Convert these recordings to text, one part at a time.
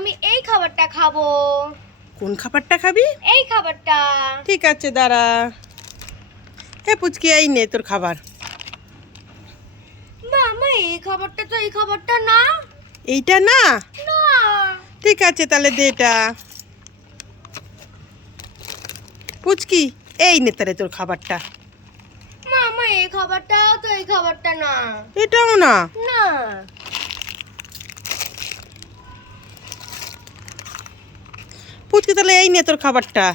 আমি এই খাবারটা খাবো। কোন খাবারটা খাবি? এই খাবারটা। ঠিক আছে দাঁড়া। হে পুচকি, এই নে তোর খাবার। মামা এই খাবারটা তো এই খাবারটা না। এইটা না? না। ঠিক আছে তাহলে দে এটা। পুচকি, এই নে তাহলে তোর খাবারটা। মামা এই খাবারটাও তো এই খাবারটা না। এটাও না? না। পুচকি তাহলে এই নে তোর খাবারটা।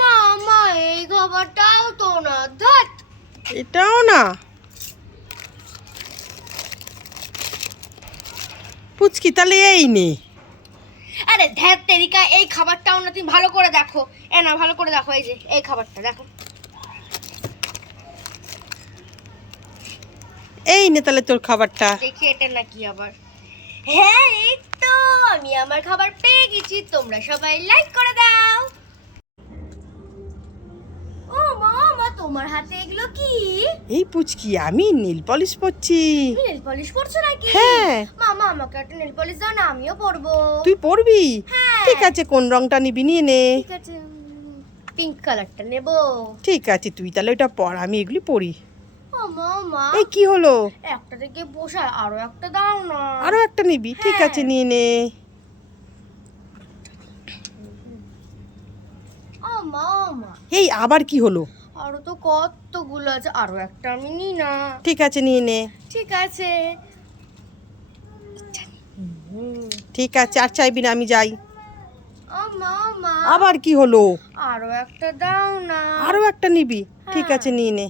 মামা এই খাবারটাও তো না। ধ্যাৎ। এটাও না? পুচকি তাহলে এই নে। আরে ধ্যাৎ তেরিকা, এই খাবারটাও না। তুমি ভালো করে দেখো। না ভালো করে দেখো, এই যে এই খাবারটা দেখো। এই নে তাহলে তোর খাবারটা। দেখি এটা নাকি আবার। হ্যাঁ এই তো আমি আমার খাবার পেয়ে গেছি। তোমরা সবাই লাইক করে দাও। ও মামা, তোমার হাতে এগুলো কি? এই পুচকি, আমি নীল পলিশ পরছি। তুমি নেল পলিশ করছো নাকি? হ্যাঁ। মামা আমাকে একটা নেল পলিশ দাও না, আমিও পরবো। তুই পরবি? হ্যাঁ। ঠিক আছে, কোন রংটা নিবি নিয়ে নে। ঠিক আছে, পিঙ্ক কালারটা নেব। ঠিক আছে তুই তাহলে ওইটা পর, আমি এগুলি পরি। ও মামা, এই কি হলো? একটা থেকে বসায় আরো একটা দাও না। আরো একটা নিবি? ঠিক হ্যাঁ। আছে নিয়ে নে। ও মামা, এই আবার কি হলো? আরো তো কতগুলো আছে, আরো একটা আমি নিই না। ঠিক আছে নিয়ে নে। ঠিক আছে। ঠিক আছে, আর চাইবি না, আমি যাই। ও মামা, আবার কি হলো? আরো একটা দাও না। আরো একটা নিবি? ঠিক হ্যাঁ। আছে নিয়ে নে।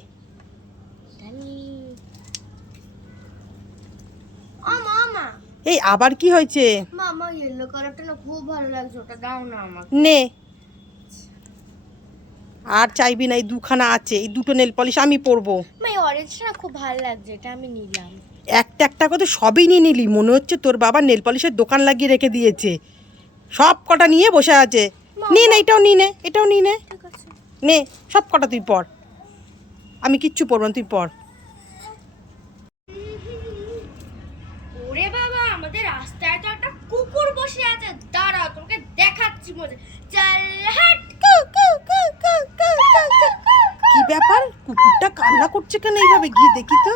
ও মামা, এই আবার কি হয়েছে? মামা ইয়েলো কালারটা না খুব ভালো লাগছে, ওটা দাও না আমাকে। নে। আর চাইবি না, এই দুখানা আছে, এই দুটো নেল পলিশ আমি পরবো। মা এই অরেঞ্জটা না খুব ভালো লাগছে, এটা আমি নিলাম। একটা একটা করে সবই নিয়ে নিলি, মনে হচ্ছে তোর বাবা নেল পলিশের দোকান লাগিয়ে রেখে দিয়েছে। সব কটা নিয়ে বসে আছে। নিয়ে নে, এটাও নিয়ে নে, এটাও নিয়ে নে। ঠিক আছে। নে, সব কটা তুই পর, আমি কিচ্ছু পরবো না, তুই পর। ওরে বাবা, আমাদের রাস্তায় তো একটা কুকুর বসে আছে। দাঁড়া, তোকে দেখাচ্ছি মজা। চল হাট। কি ব্যাপার, কুকুরটা কান্না করছে কেন এইভাবে? গিয়ে দেখি তো।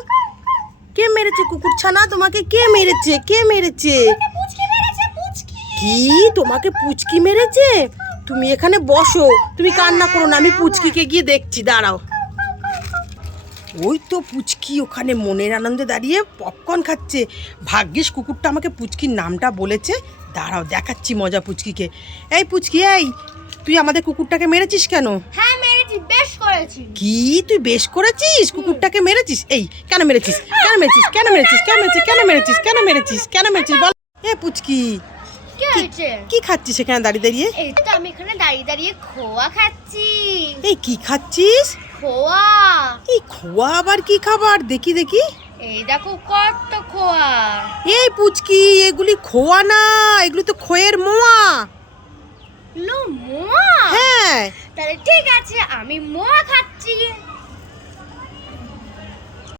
কে মেরেছে কুকুর ছানা তোমাকে? কে মেরেছে? কে মেরেছে? পুচকি মেরেছে, পুচকি। কি, তোমাকে পুচকি মেরেছে? তুমি এখানে বসো, তুমি কান্না করো না, আমি পুচকিকে গিয়ে দেখছি, দাঁড়াও। ওই তো পুচকি ওখানে মনের আনন্দে দাঁড়িয়ে পপকর্ন খাচ্ছে। ভাগ্যিস কুকুরটা আমাকে পুচকির নামটা বলেছে। দাঁড়াও, দেখাচ্ছি মজা পুচকিকে। এই পুচকি, এই তুই আমাদের কুকুরটাকে মেরেছিস কেন? হ্যাঁ মেরেছি, বেশ করেছি। কি, তুই বেশ করেছিস? কুকুরটাকে মেরেছিস? এই কেন মেরেছিস? কেন মেরেছিস? কেন মেরেছিস? কেন মেরেছিস? কেন মেরেছিস? কেন মেরেছিস? কেন মেরেছিস বল। এ পুচকি, কি হয়েছে? কি খাচ্ছিস এখানে দাঁড়িয়ে দাঁড়িয়ে? এই তো আমি এখানে দাঁড়িয়ে দাঁড়িয়ে খোয়া খাচ্ছি। এই কি খাচ্ছিস? খোয়া। এই খোয়া আবার কি খাবার? দেখি দেখি। এই দেখো কত খোয়া। এই পুচকি, এগুলি খোয়া না, এগুলি তো খয়ের মোয়া। লো মোয়া। হ্যাঁ। তাহলে ঠিক আছে, আমি মোয়া খাচ্ছি।